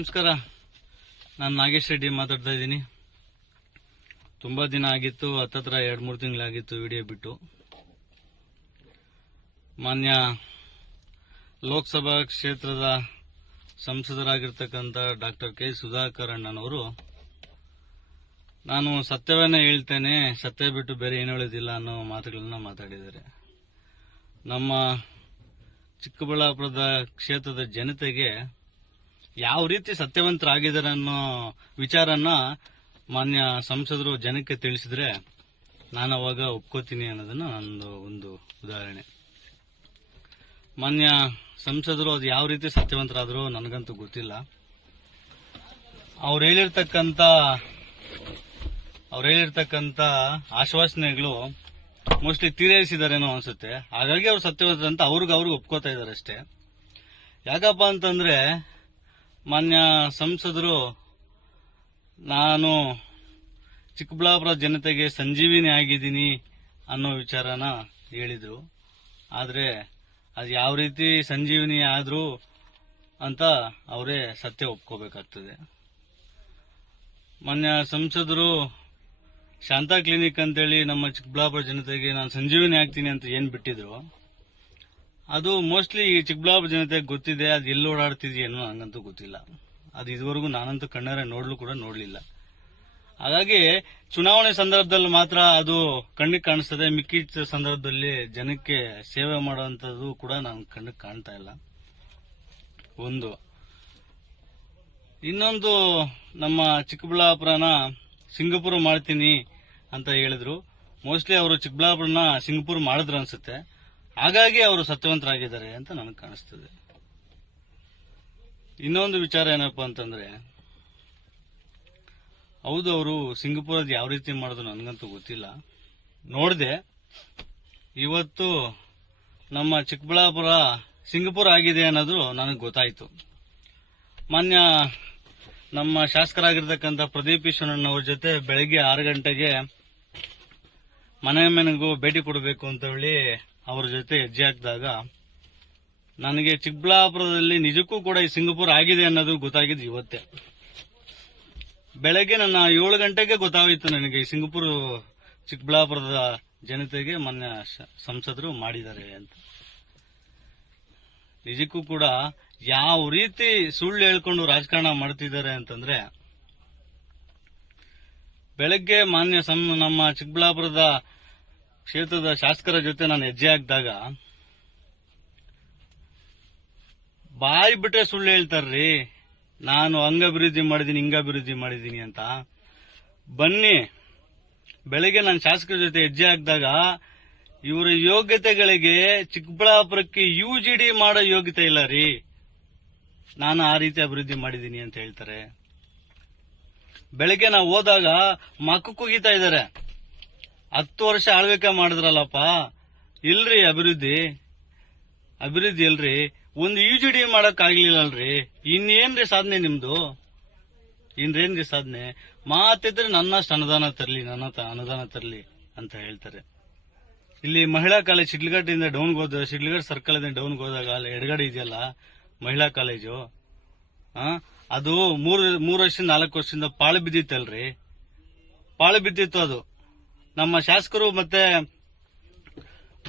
ನಮಸ್ಕಾರ ನಾನು ನಾಗೇಶ್ ರೆಡ್ಡಿ ಮಾತಾಡ್ತಾ ಇದ್ದೀನಿ ತುಂಬ ದಿನ ಆಗಿತ್ತು ಹತ್ತತ್ರ ಎರಡು ಮೂರು ತಿಂಗಳಾಗಿತ್ತು ವಿಡಿಯೋ ಬಿಟ್ಟು ಮಾನ್ಯ ಲೋಕಸಭಾ ಕ್ಷೇತ್ರದ ಸಂಸದರಾಗಿರ್ತಕ್ಕಂಥ ಡಾಕ್ಟರ್ ಕೆ ಸುಧಾಕರ್ ಅಣ್ಣನವರು ನಾನು ಸತ್ಯವನ್ನೇ ಹೇಳ್ತೇನೆ ಸತ್ಯ ಬಿಟ್ಟು ಬೇರೆ ಏನು ಹೇಳೋದಿಲ್ಲ ಅನ್ನೋ ಮಾತುಗಳನ್ನ ಮಾತಾಡಿದ್ದಾರೆ ನಮ್ಮ ಚಿಕ್ಕಬಳ್ಳಾಪುರದ ಕ್ಷೇತ್ರದ ಜನತೆಗೆ ಯಾವ ರೀತಿ ಸತ್ಯವಂತರಾಗಿದ್ದಾರೆ ಅನ್ನೋ ವಿಚಾರನ ಮಾನ್ಯ ಸಂಸದರು ಜನಕ್ಕೆ ತಿಳಿಸಿದ್ರೆ ನಾನು ಅವಾಗ ಒಪ್ಕೋತೀನಿ ಅನ್ನೋದನ್ನ ನಂದು ಒಂದು ಉದಾಹರಣೆ ಮಾನ್ಯ ಸಂಸದರು ಅದು ಯಾವ ರೀತಿ ಸತ್ಯವಂತರಾದರೂ ನನಗಂತೂ ಗೊತ್ತಿಲ್ಲ ಅವ್ರು ಹೇಳಿರ್ತಕ್ಕಂತ ಅವ್ರು ಹೇಳಿರ್ತಕ್ಕಂತ ಆಶ್ವಾಸನೆಗಳು ಮೋಸ್ಟ್ಲಿ ತೀರೈಸಿದಾರೇನೋ ಅನ್ಸುತ್ತೆ ಹಾಗಾಗಿ ಅವ್ರು ಸತ್ಯವಂತರ ಅಂತ ಅವ್ರಿಗೆ ಅವ್ರಿಗೆ ಒಪ್ಕೋತಾ ಇದಾರೆ ಅಷ್ಟೇ ಯಾಕಪ್ಪ ಅಂತಂದ್ರೆ ಮಾನ್ಯ ಸಂಸದರು ನಾನು ಚಿಕ್ಕಬಳ್ಳಾಪುರ ಜನತೆಗೆ ಸಂಜೀವಿನಿ ಆಗಿದ್ದೀನಿ ಅನ್ನೋ ವಿಚಾರನ ಹೇಳಿದರು ಆದರೆ ಅದು ಯಾವ ರೀತಿ ಸಂಜೀವಿನಿ ಆದರೂ ಅಂತ ಅವರೇ ಸತ್ಯ ಒಪ್ಕೋಬೇಕಾಗ್ತದೆ ಮೊನ್ನೆ ಸಂಸದರು ಶಾಂತಾ ಕ್ಲಿನಿಕ್ ಅಂತೇಳಿ ನಮ್ಮ ಚಿಕ್ಕಬಳ್ಳಾಪುರ ಜನತೆಗೆ ನಾನು ಸಂಜೀವಿನಿ ಆಗ್ತೀನಿ ಅಂತ ಏನು ಬಿಟ್ಟಿದ್ರು ಅದು ಮೋಸ್ಟ್ಲಿ ಈ ಚಿಕ್ಕಬಳ್ಳಾಪುರ ಜನತೆ ಗೊತ್ತಿದೆ ಅದು ಎಲ್ಲಿ ಓಡಾಡ್ತಿದೆಯೇನೋ ನನಗಂತೂ ಗೊತ್ತಿಲ್ಲ ಅದು ಇದುವರೆಗೂ ನಾನಂತೂ ಕಣ್ಣಾರೆ ನೋಡ್ಲು ಕೂಡ ನೋಡಲಿಲ್ಲ ಹಾಗಾಗಿ ಚುನಾವಣೆ ಸಂದರ್ಭದಲ್ಲಿ ಮಾತ್ರ ಅದು ಕಣ್ಣಿಗೆ ಕಾಣಿಸ್ತದೆ ಮಿಕ್ಕಿದ ಸಂದರ್ಭದಲ್ಲಿ ಜನಕ್ಕೆ ಸೇವೆ ಮಾಡುವಂತದ್ದು ಕೂಡ ನಾನು ಕಣ್ಣಿಗೆ ಕಾಣ್ತಾ ಇಲ್ಲ ಒಂದು ಇನ್ನೊಂದು ನಮ್ಮ ಚಿಕ್ಕಬಳ್ಳಾಪುರನ ಸಿಂಗಪುರ್ ಮಾಡ್ತೀನಿ ಅಂತ ಹೇಳಿದ್ರು ಮೋಸ್ಟ್ಲಿ ಅವರು ಚಿಕ್ಕಬಳ್ಳಾಪುರನ ಸಿಂಗಪುರ ಮಾಡಿದ್ರು ಅನ್ಸುತ್ತೆ ಹಾಗಾಗಿ ಅವರು ಸತ್ಯವಂತರಾಗಿದ್ದಾರೆ ಅಂತ ನನಗೆ ಕಾಣಿಸ್ತದೆ ಇನ್ನೊಂದು ವಿಚಾರ ಏನಪ್ಪಾ ಅಂತಂದ್ರೆ ಹೌದು ಅವರು ಸಿಂಗಪುರದ ಯಾವ ರೀತಿ ಮಾಡೋದು ನನಗಂತೂ ಗೊತ್ತಿಲ್ಲ ನೋಡಿದೆ ಇವತ್ತು ನಮ್ಮ ಚಿಕ್ಕಬಳ್ಳಾಪುರ ಸಿಂಗಪುರ ಆಗಿದೆ ಅನ್ನೋದು ನನಗೆ ಗೊತ್ತಾಯಿತು ಮಾನ್ಯ ನಮ್ಮ ಶಾಸಕರಾಗಿರ್ತಕ್ಕಂಥ ಪ್ರದೀಪ್ ಅವ್ರ ಜೊತೆ ಬೆಳಗ್ಗೆ ಆರು ಗಂಟೆಗೆ ಮನೆ ಮನೆಗೂ ಭೇಟಿ ಕೊಡಬೇಕು ಅಂತ ಹೇಳಿ ಅವರ ಜೊತೆ ಹೆಜ್ಜೆ ಹಾಕಿದಾಗ ನನಗೆ ಚಿಕ್ಕಬಳ್ಳಾಪುರದಲ್ಲಿ ನಿಜಕ್ಕೂ ಕೂಡ ಈ ಸಿಂಗಪುರ್ ಆಗಿದೆ ಅನ್ನೋದು ಗೊತ್ತಾಗಿದ್ದು ಇವತ್ತೇ ಬೆಳಗ್ಗೆ ನನ್ನ ಏಳು ಗಂಟೆಗೆ ಗೊತ್ತಾಗಿತ್ತು ನನಗೆ ಈ ಸಿಂಗಪುರ್ ಚಿಕ್ಕಬಳ್ಳಾಪುರದ ಜನತೆಗೆ ಮೊನ್ನೆ ಸಂಸದರು ಮಾಡಿದ್ದಾರೆ ಅಂತ ನಿಜಕ್ಕೂ ಕೂಡ ಯಾವ ರೀತಿ ಸುಳ್ಳು ಹೇಳ್ಕೊಂಡು ರಾಜಕಾರಣ ಮಾಡ್ತಿದ್ದಾರೆ ಅಂತಂದ್ರೆ ಬೆಳಗ್ಗೆ ಮಾನ್ಯ ನಮ್ಮ ಚಿಕ್ಕಬಳ್ಳಾಪುರದ ಕ್ಷೇತ್ರದ ಶಾಸಕರ ಜೊತೆ ನಾನು ಹೆಜ್ಜೆ ಹಾಕಿದಾಗ ಬಾಯಿ ಬಿಟ್ಟರೆ ಸುಳ್ಳು ಹೇಳ್ತಾರ್ರಿ ನಾನು ಮಾಡಿದೀನಿ ಮಾಡಿದ್ದೀನಿ ಅಭಿವೃದ್ಧಿ ಮಾಡಿದ್ದೀನಿ ಅಂತ ಬನ್ನಿ ಬೆಳಿಗ್ಗೆ ನಾನು ಶಾಸಕರ ಜೊತೆ ಹೆಜ್ಜೆ ಹಾಕಿದಾಗ ಇವರ ಯೋಗ್ಯತೆಗಳಿಗೆ ಚಿಕ್ಕಬಳ್ಳಾಪುರಕ್ಕೆ ಯು ಜಿ ಡಿ ಮಾಡೋ ಯೋಗ್ಯತೆ ಇಲ್ಲ ರೀ ನಾನು ಆ ರೀತಿ ಅಭಿವೃದ್ಧಿ ಮಾಡಿದ್ದೀನಿ ಅಂತ ಹೇಳ್ತಾರೆ ಬೆಳಿಗ್ಗೆ ನಾವು ಹೋದಾಗ ಕುಗಿತಾ ಇದ್ದಾರೆ ಹತ್ತು ವರ್ಷ ಆಳ್ವಿಕೆ ಮಾಡಿದ್ರಲ್ಲಪ್ಪ ಇಲ್ರಿ ಅಭಿವೃದ್ಧಿ ಅಭಿವೃದ್ಧಿ ಇಲ್ರಿ ಒಂದು ಯು ಜಿ ಡಿ ಮಾಡೋಕ್ಕಾಗ್ಲಿಲ್ಲಲ್ರಿ ಇನ್ನೇನ್ರಿ ಸಾಧನೆ ನಿಮ್ದು ರೀ ಸಾಧನೆ ಮಾತಿದ್ರೆ ನನ್ನಷ್ಟು ಅನುದಾನ ತರಲಿ ನನ್ನ ಅನುದಾನ ತರಲಿ ಅಂತ ಹೇಳ್ತಾರೆ ಇಲ್ಲಿ ಮಹಿಳಾ ಕಾಲೇಜ್ ಶಿಡ್ಲಘಟ್ಟದಿಂದ ಡೌನ್ಗೆ ಹೋದ ಶಿಡ್ಲಘಟ್ಟ ಸರ್ಕಲ್ದಿಂದ ಡೌನ್ ಹೋದಾಗ ಅಲ್ಲಿ ಎಡಗಡೆ ಇದೆಯಲ್ಲ ಮಹಿಳಾ ಕಾಲೇಜು ಅದು ಮೂರು ಮೂರು ವರ್ಷದಿಂದ ನಾಲ್ಕು ವರ್ಷದಿಂದ ಪಾಳು ಬಿದ್ದಿತ್ತಲ್ರಿ ಪಾಳು ಬಿದ್ದಿತ್ತು ಅದು ನಮ್ಮ ಶಾಸಕರು ಮತ್ತೆ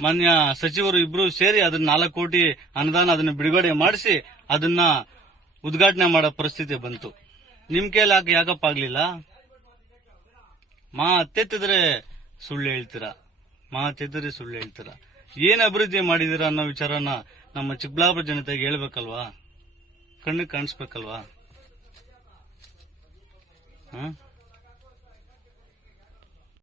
ಮಾನ್ಯ ಸಚಿವರು ಇಬ್ರು ಸೇರಿ ಅದನ್ನ ನಾಲ್ಕು ಕೋಟಿ ಅನುದಾನ ಅದನ್ನ ಬಿಡುಗಡೆ ಮಾಡಿಸಿ ಅದನ್ನ ಉದ್ಘಾಟನೆ ಮಾಡೋ ಪರಿಸ್ಥಿತಿ ಬಂತು ನಿಮ್ ಕೈಲಿ ಹಾಕಿ ಯಾಕಪ್ಪ ಆಗ್ಲಿಲ್ಲ ಅತ್ತೆತ್ತಿದ್ರೆ ಸುಳ್ಳು ಹೇಳ್ತೀರಾ ಅತ್ತೆತ್ತಿದ್ರೆ ಸುಳ್ಳು ಹೇಳ್ತೀರಾ ಏನ್ ಅಭಿವೃದ್ಧಿ ಮಾಡಿದೀರಾ ಅನ್ನೋ ವಿಚಾರನ ನಮ್ಮ ಚಿಕ್ಕಬಳ್ಳಾಪುರ ಜನತೆಗೆ ಹೇಳ್ಬೇಕಲ್ವಾ ಕಣ್ಣಿಗೆ ಕಾಣಿಸ್ಬೇಕಲ್ವಾ